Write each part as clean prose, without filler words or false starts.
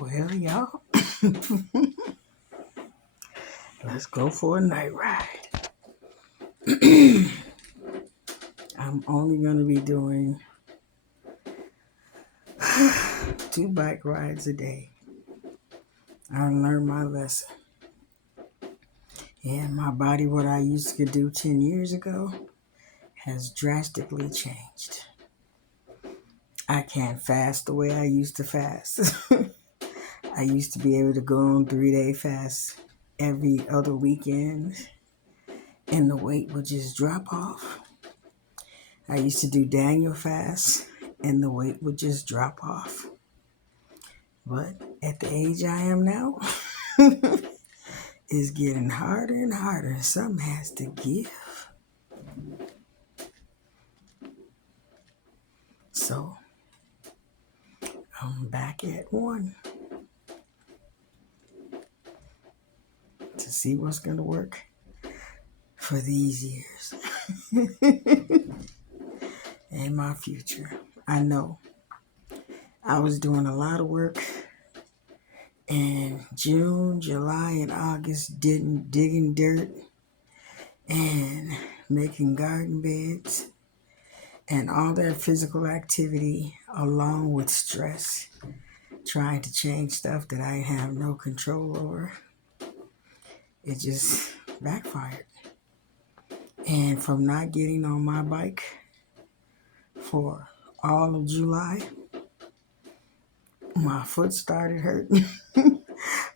Well, y'all, let's go for a night ride. I'm only going to be doing 2 bike rides a day. I learned my lesson. And my body, what I used to do 10 years ago, has drastically changed. I can't fast the way I used to fast. I used to be able to go on 3-day fast every other weekend, and the weight would just drop off. I used to do Daniel fast, and the weight would just drop off. But at the age I am now, it's getting harder and harder. Something has to give. So I'm back at 1 to see what's going to work for these years and my future. I know I was doing a lot of work in June, July, and August, digging dirt and making garden beds and all that physical activity along with stress, trying to change stuff that I have no control over. It just backfired. And from not getting on my bike for all of July, my foot started hurting.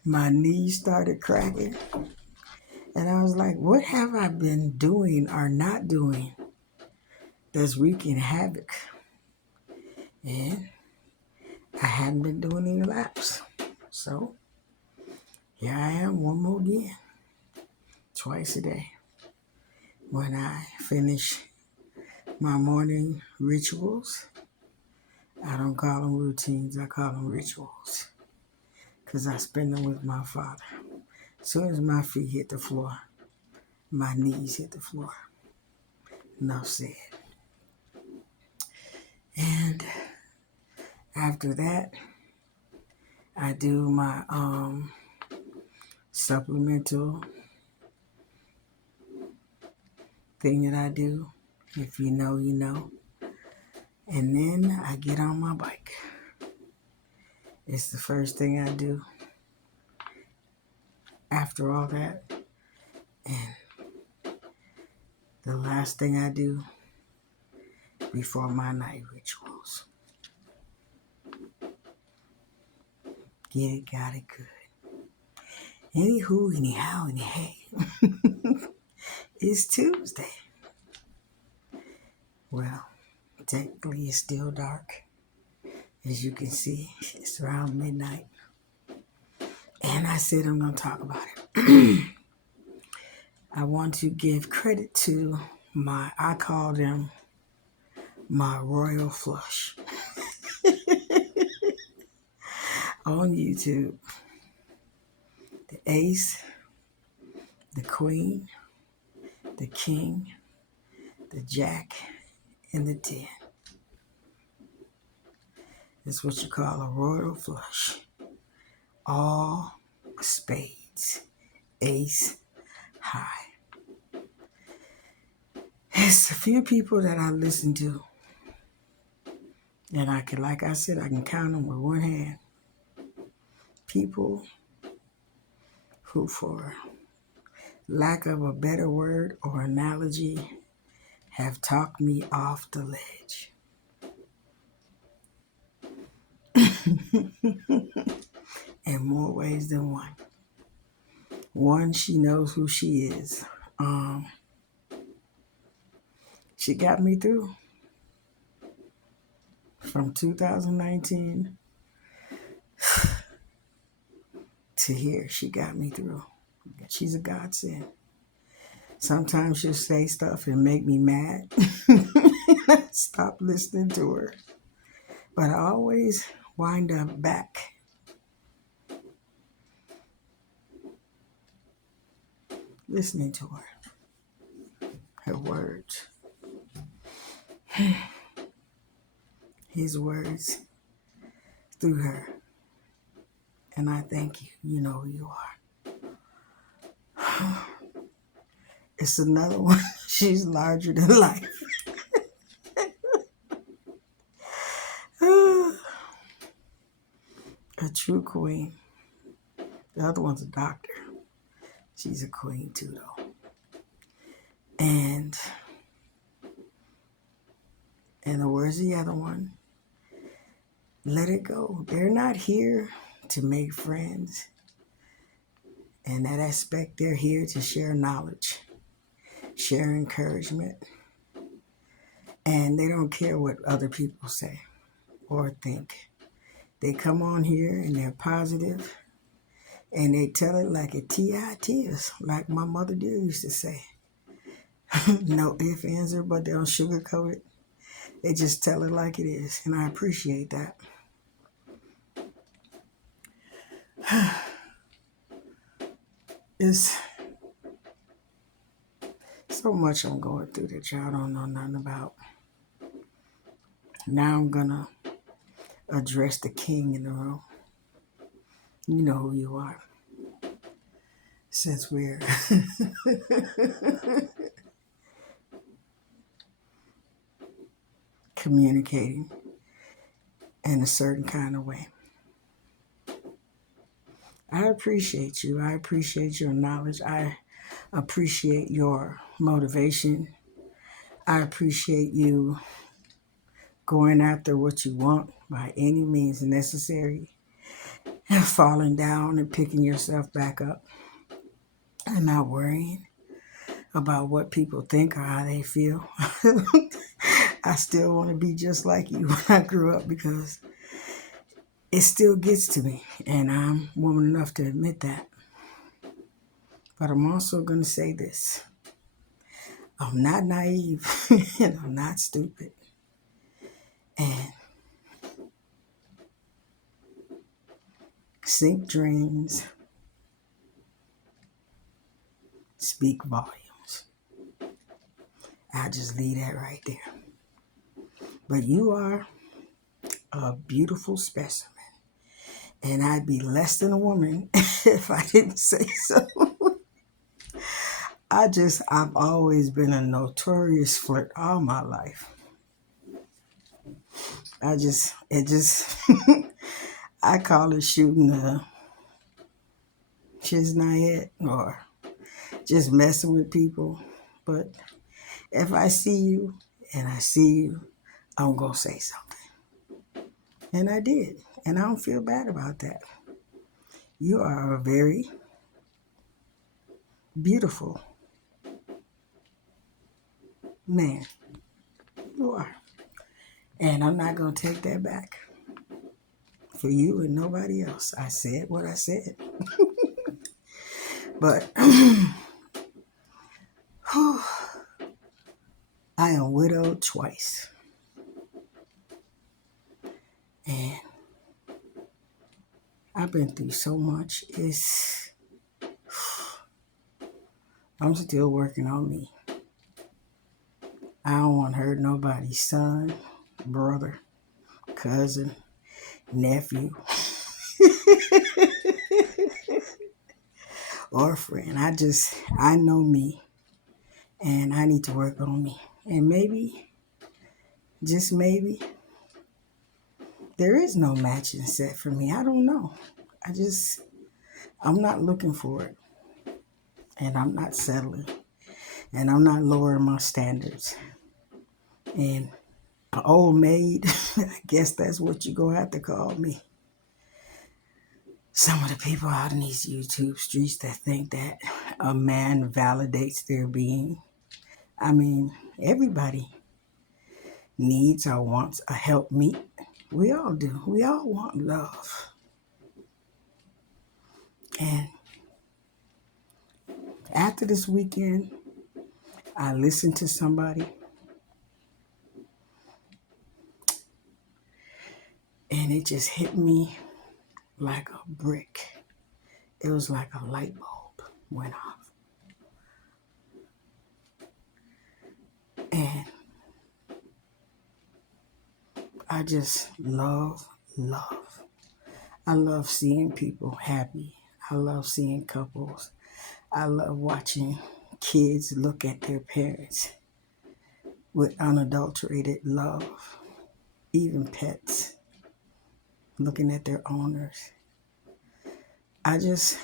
My knees started cracking. And I was like, what have I been doing or not doing that's wreaking havoc? And I hadn't been doing any laps. So here I am one more again, twice a day. When I finish my morning rituals, I don't call them routines, I call them rituals. Because I spend them with my Father. As soon as my feet hit the floor, my knees hit the floor. Enough said. And after that, I do my supplemental thing that I do. If you know, you know. And then I get on my bike. It's the first thing I do after all that. And the last thing I do before my night rituals. Get it, got it good. Anywho, anyhow, anyhow. It's Tuesday. Well, technically it's still dark. As you can see, it's around midnight. And I said I'm going to talk about it. I want to give credit to I call them my royal flush on YouTube. The ace, the queen, the king, the jack, and the 10. It's what you call a royal flush. All spades, ace, high. It's a few people that I listen to. And I can count them with one hand. People who, for lack of a better word or analogy, have talked me off the ledge. In more ways than one. One, she knows who she is. She got me through. From 2019 to here, she got me through. She's a godsend. Sometimes she'll say stuff and make me mad. Stop listening to her. But I always wind up back. Listening to her. Her words. His words through her. And I thank you. You know who you are. It's another one. She's larger than life. A true queen. The other one's a doctor. She's a queen too, though. And in the words of the other one, let it go. They're not here to make friends. In that aspect, they're here to share knowledge, share encouragement, and they don't care what other people say or think. They come on here and they're positive, and they tell it like it is, like my mother dear used to say. No ifs, ands, or but they don't sugarcoat it. They just tell it like it is, and I appreciate that. It's so much I'm going through that y'all don't know nothing about. Now I'm gonna address the king in the room. You know who you are. Since we're communicating in a certain kind of way. I appreciate you. I appreciate your knowledge. I appreciate your motivation. I appreciate you going after what you want by any means necessary, and falling down and picking yourself back up and not worrying about what people think or how they feel. I still want to be just like you when I grew up because it still gets to me, and I'm woman enough to admit that. But I'm also going to say this. I'm not naive and I'm not stupid. And sink dreams, speak volumes. I'll just leave that right there. But you are a beautiful specimen. And I'd be less than a woman if I didn't say so. I've always been a notorious flirt all my life. I call it shooting a shiznayet or just messing with people. But if I see you and I see you, I'm going to say something. And I did. And I don't feel bad about that. You are a very beautiful man. You are. And I'm not going to take that back for you and nobody else. I said what I said. But I am widowed twice. And I've been through so much. I'm still working on me. I don't want to hurt nobody's son, brother, cousin, nephew, or friend. I know me, and I need to work on me. And maybe, just maybe, there is no matching set for me. I don't know. I'm not looking for it. And I'm not settling. And I'm not lowering my standards. And an old maid, I guess that's what you're going to have to call me. Some of the people out in these YouTube streets that think that a man validates their being. I mean, everybody needs or wants a helpmeet. We all do. We all want love. And after this weekend, I listened to somebody, and it just hit me like a brick. It was like a light bulb went off. And I just love. I love seeing people happy. I love seeing couples. I love watching kids look at their parents with unadulterated love. Even pets looking at their owners. I just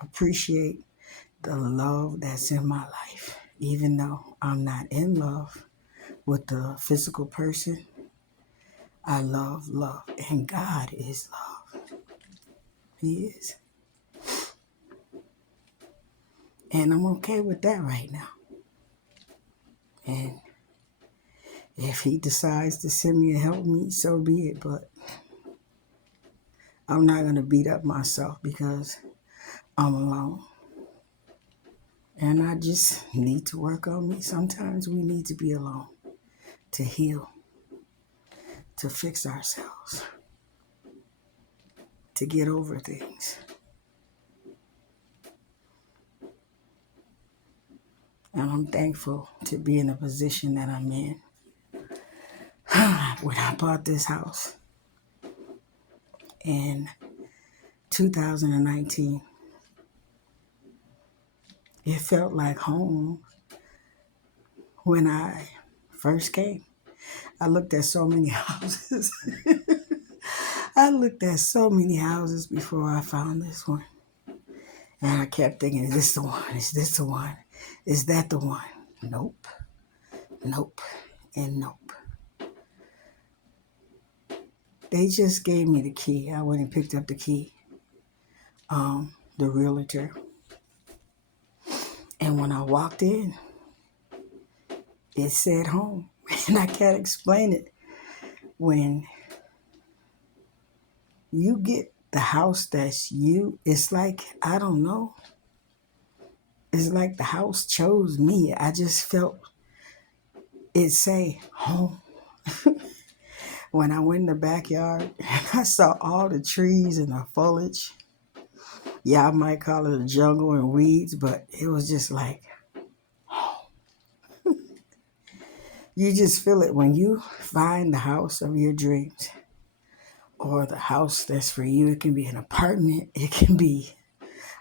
appreciate the love that's in my life. Even though I'm not in love with the physical person, I love love. And God is love. He is. And I'm okay with that right now. And if he decides to send me and help me, so be it. But I'm not going to beat up myself because I'm alone. And I just need to work on me. Sometimes we need to be alone to heal, to fix ourselves, to get over things. And I'm thankful to be in the position that I'm in. When I bought this house in 2019, it felt like home when I first came. I looked at so many houses. I looked at so many houses before I found this one. And I kept thinking, is this the one? Is this the one? Is that the one? Nope. Nope. And nope. They just gave me the key. I went and picked up the key. The realtor. And when I walked in, it said home. And I can't explain it. When you get the house that's you, it's like, I don't know. It's like the house chose me. I just felt it say home. When I went in the backyard and I saw all the trees and the foliage. Yeah, I might call it a jungle and weeds, but it was just like, you just feel it when you find the house of your dreams or the house that's for you. It can be an apartment, it can be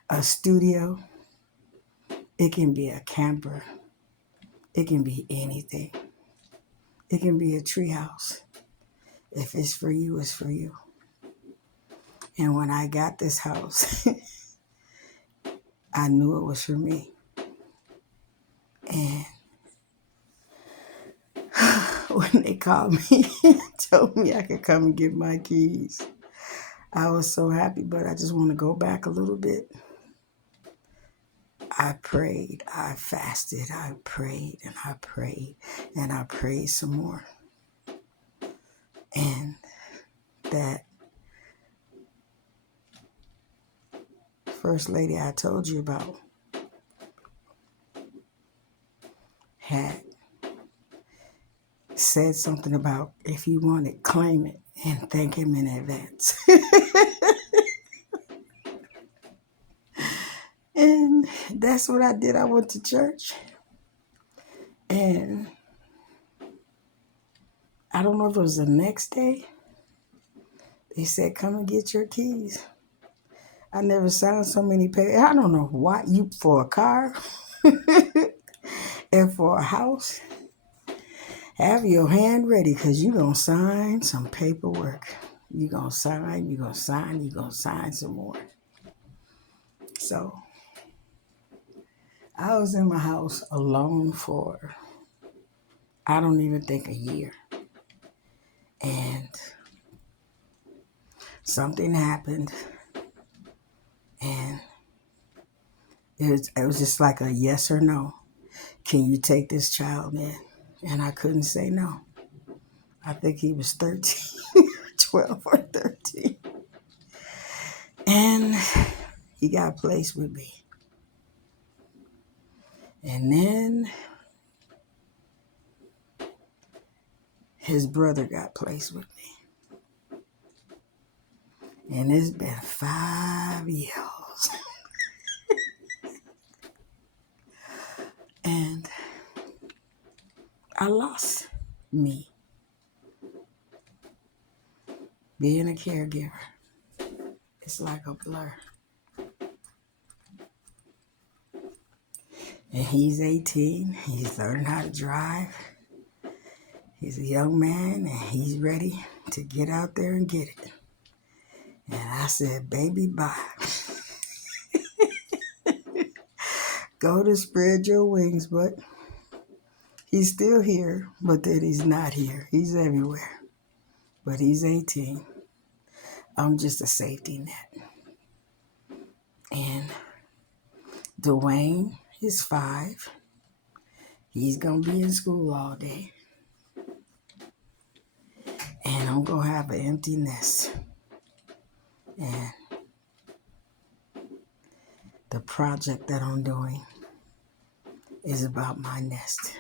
a studio, it can be a camper, it can be anything. It can be a tree house. If it's for you, it's for you. And when I got this house, I knew it was for me. And when they called me and told me I could come and get my keys, I was so happy, but I just want to go back a little bit. I prayed, I fasted, I prayed, and I prayed, and I prayed some more. And that first lady I told you about had said something about if you want it, claim it, and thank him in advance. And that's what I did. I went to church. And I don't know if it was the next day. They said, come and get your keys. I never signed so many papers. I don't know why. You for a car and for a house. Have your hand ready because you're going to sign some paperwork. You're going to sign, you're going to sign, you're going to sign some more. So I was in my house alone for, I don't even think, a year. And something happened. And it was just like a yes or no. Can you take this child in? And I couldn't say no. I think he was 13, 12 or 13. And he got placed with me. And then his brother got placed with me. And it's been 5 years. And I lost me. Being a caregiver, it's like a blur. And he's 18. He's learning how to drive. He's a young man and he's ready to get out there and get it. And I said, baby, bye. Go to spread your wings, but he's still here, but then he's not here. He's everywhere. But he's 18. I'm just a safety net. And Dwayne is 5. He's going to be in school all day. And I'm going to have an empty nest. And the project that I'm doing is about my nest.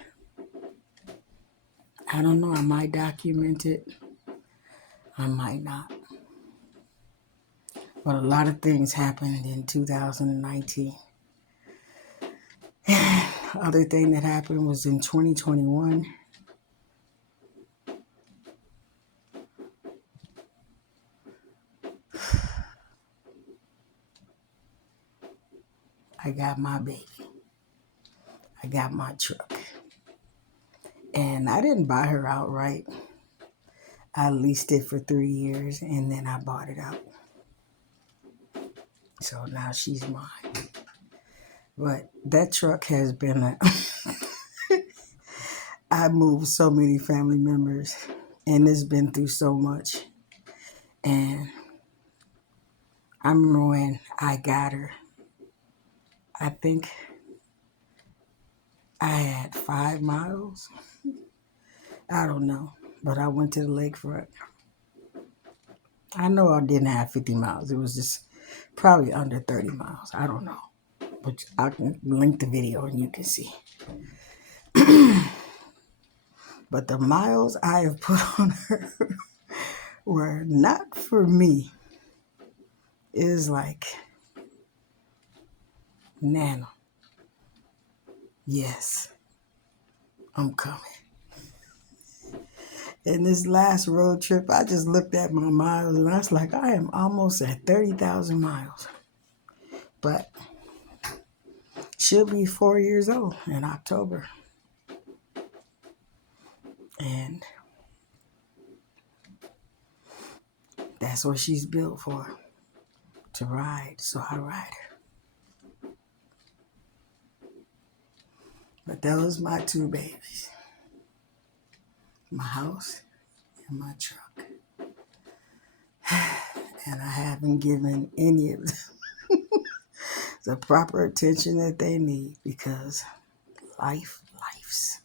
I don't know, I might document it. I might not. But a lot of things happened in 2019. Other thing that happened was in 2021. I got my baby. I got my truck. And I didn't buy her outright. I leased it for 3 years and then I bought it out. So now she's mine. But that truck has been I moved so many family members and it's been through so much. And I remember when I got her, I think I had 5 miles. I don't know, but I went to the lakefront. I know I didn't have 50 miles. It was just probably under 30 miles. I don't know. But I can link the video and you can see. But the miles I have put on her were not for me. It is like, Nana, yes, I'm coming. In this last road trip, I just looked at my miles and I was like, I am almost at 30,000 miles. But she'll be 4 years old in October. And that's what she's built for, to ride. So I ride her. But those my 2 babies. My house and my truck. And I haven't given any of them the proper attention that they need because lifes.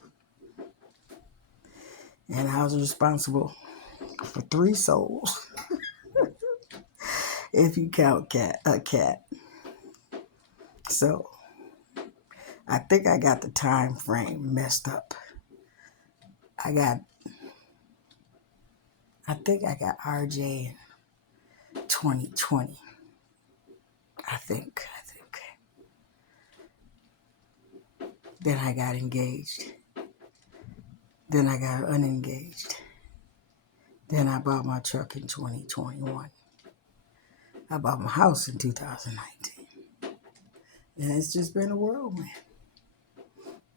And I was responsible for 3 souls, if you count a cat. So I think I got the time frame messed up. I think I got RJ in 2020. I think. Then I got engaged. Then I got unengaged. Then I bought my truck in 2021. I bought my house in 2019. And it's just been a whirlwind.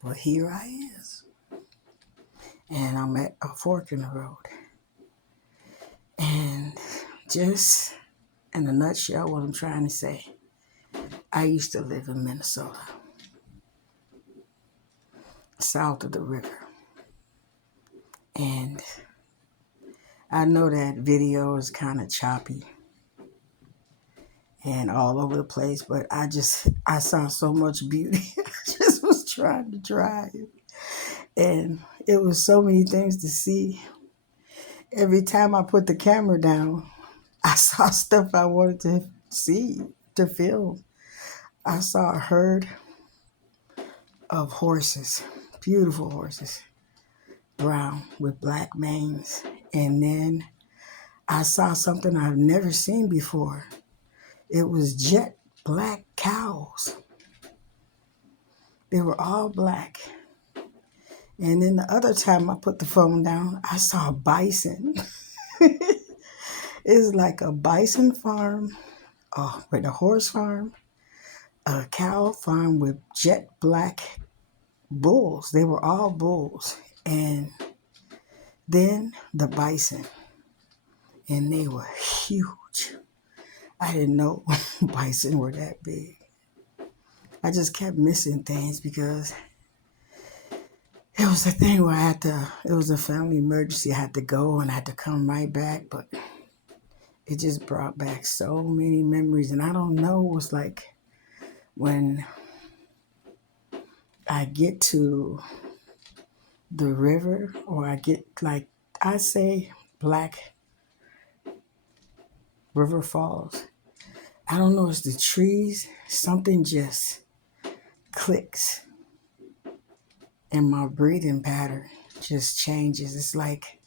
But here I is. And I'm at a fork in the road. And just in a nutshell, what I'm trying to say, I used to live in Minnesota, south of the river. And I know that video is kind of choppy and all over the place, but I saw so much beauty. I just was trying to drive. And it was so many things to see. Every time I put the camera down, I saw stuff I wanted to see, to film. I saw a herd of horses, beautiful horses, brown with black manes. And then I saw something I've never seen before. It was jet black cows. They were all black. And then the other time I put the phone down, I saw bison. It's like a bison farm, with a horse farm, a cow farm with jet black bulls. They were all bulls. And then the bison, and they were huge. I didn't know bison were that big. I just kept missing things because it was a thing where it was a family emergency. I had to go and I had to come right back. But it just brought back so many memories. And I don't know, it was like when I get to the river, or I get like, I say Black River Falls. I don't know, it's the trees. Something just clicks and my breathing pattern just changes. It's like,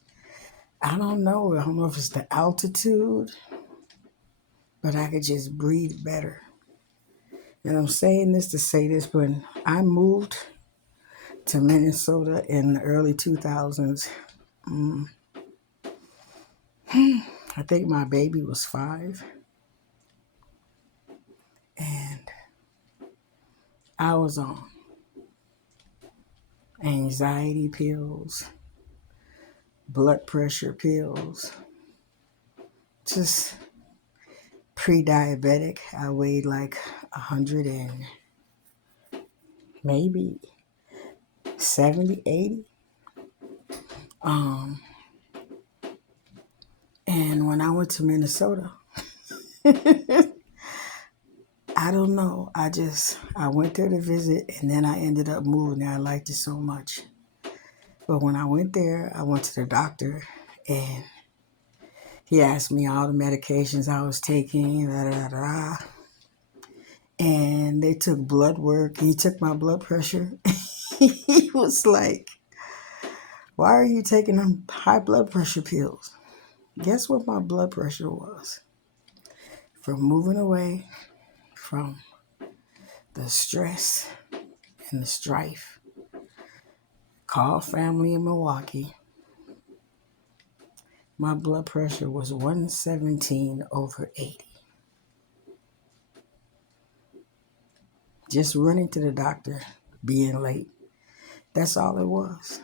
I don't know. I don't know if it's the altitude, but I could just breathe better. And I'm saying this to say this, when I moved to Minnesota in the early 2000s, I think my baby was 5. And I was on anxiety pills, blood pressure pills, just pre-diabetic. I weighed like 100 and maybe 70, 80. And when I went to Minnesota, I don't know. I went there to visit, and then I ended up moving there. I liked it so much. But when I went there, I went to the doctor, and he asked me all the medications I was taking, da, da, da, da. And they took blood work, and he took my blood pressure. He was like, "Why are you taking them high blood pressure pills?" Guess what my blood pressure was? From moving away from the stress and the strife. Call family in Milwaukee. My blood pressure was 117/80. Just running to the doctor, being late. That's all it was.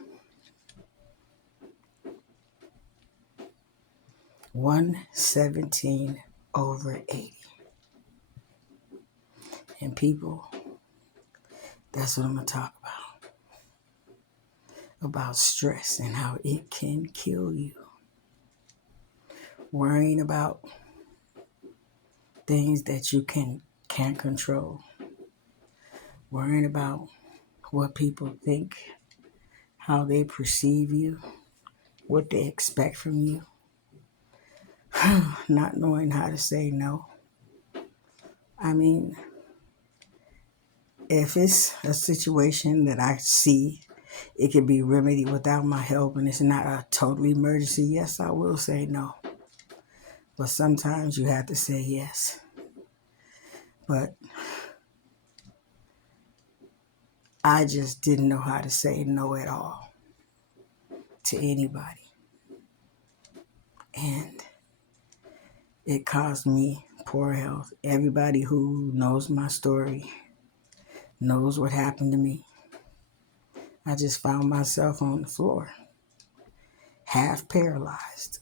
117/80. And people, that's what I'm going to talk about. About stress and how it can kill you. Worrying about things that you can't control. Worrying about what people think, how they perceive you, what they expect from you. Not knowing how to say no. I mean, if it's a situation that I see it can be remedied without my help and it's not a total emergency, yes, I will say no. But sometimes you have to say yes. But I just didn't know how to say no at all to anybody. And it caused me poor health. Everybody who knows my story knows what happened to me. I just found myself on the floor, half paralyzed.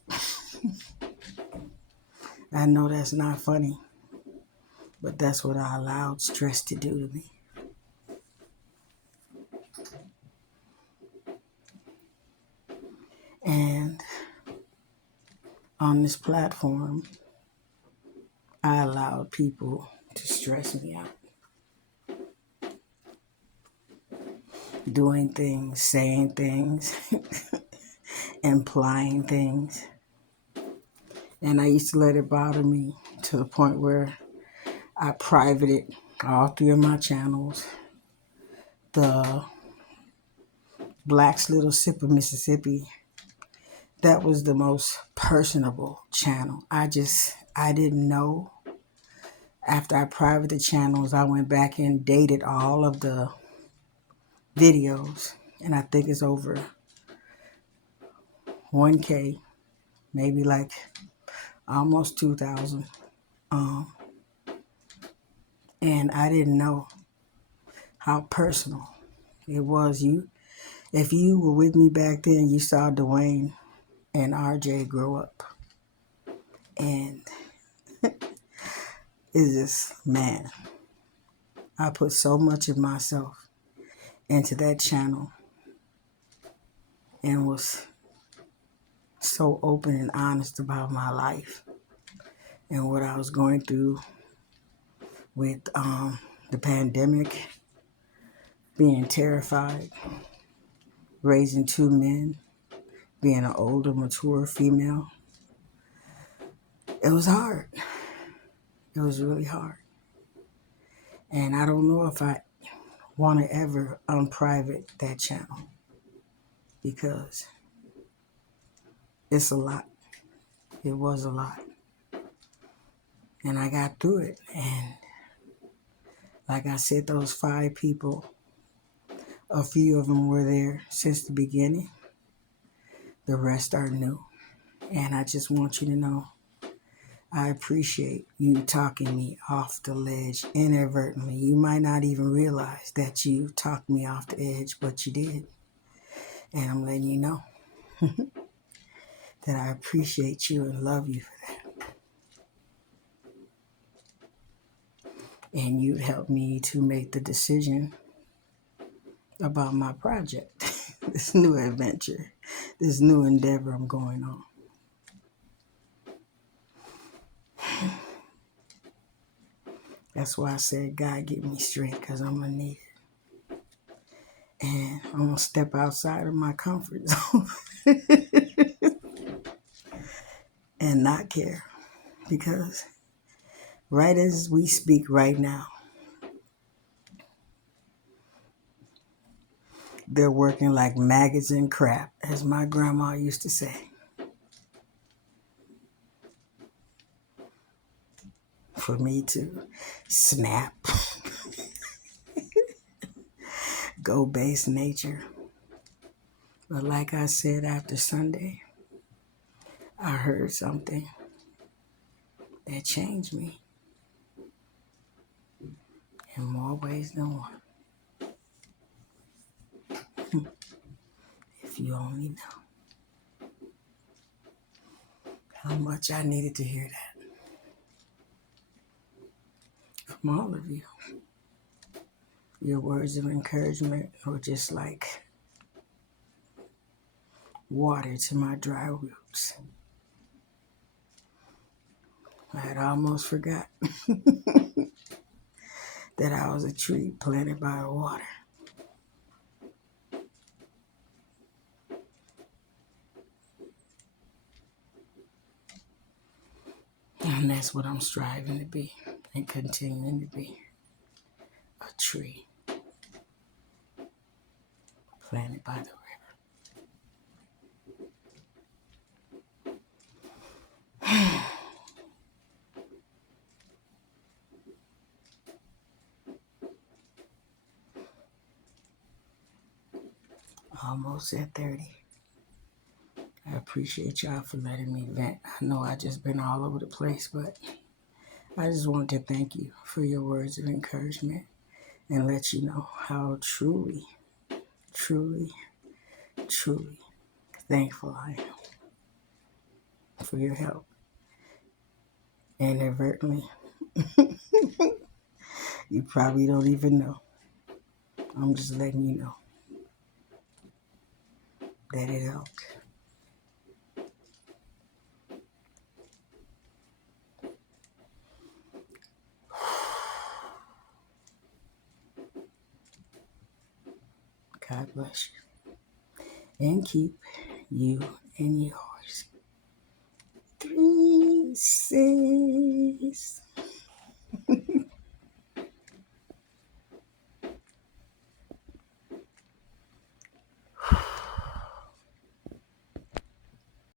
I know that's not funny, but that's what I allowed stress to do to me. And on this platform, I allowed people to stress me out. Doing things, saying things, implying things. And I used to let it bother me to the point where I privated all 3 of my channels. The Black's Little Sip of Mississippi, that was the most personable channel. I didn't know. After I privated the channels, I went back and dated all of the videos. And I think it's over 1K, maybe like almost 2,000. Um, and I didn't know how personal it was. If you were with me back then, you saw Dwayne and RJ grow up. And it's just, man, I put so much of myself into that channel and was so open and honest about my life and what I was going through with the pandemic, being terrified, raising two men, being an older, mature female. It was hard. It was really hard. And I don't know if I want to ever unprivate that channel because it's a lot. It was a lot. And I got through it. And like I said, those 5 people, a few of them were there since the beginning. The rest are new. And I just want you to know, I appreciate you talking me off the ledge inadvertently. You might not even realize that you talked me off the edge, but you did. And I'm letting you know that I appreciate you and love you for that. And you helped me to make the decision about my project, this new adventure, this new endeavor I'm going on. That's why I said, God, give me strength, because I'm going to need it. And I'm going to step outside of my comfort zone and not care. Because right as we speak right now, they're working like maggots in crap, as my grandma used to say. For me to snap, go base nature. But like I said, after Sunday, I heard something that changed me in more ways than one. If you only know how much I needed to hear that from all of you. Your words of encouragement were just like water to my dry roots. I had almost forgot that I was a tree planted by the water. And that's what I'm striving to be and continuing to be. A tree planted by the river. Almost at 30. I appreciate y'all for letting me vent. I know I just been all over the place, but I just wanted to thank you for your words of encouragement and let you know how truly, truly, truly thankful I am for your help. Inadvertently, you probably don't even know. I'm just letting you know that it helped. God bless you and keep you and yours. 3, 6.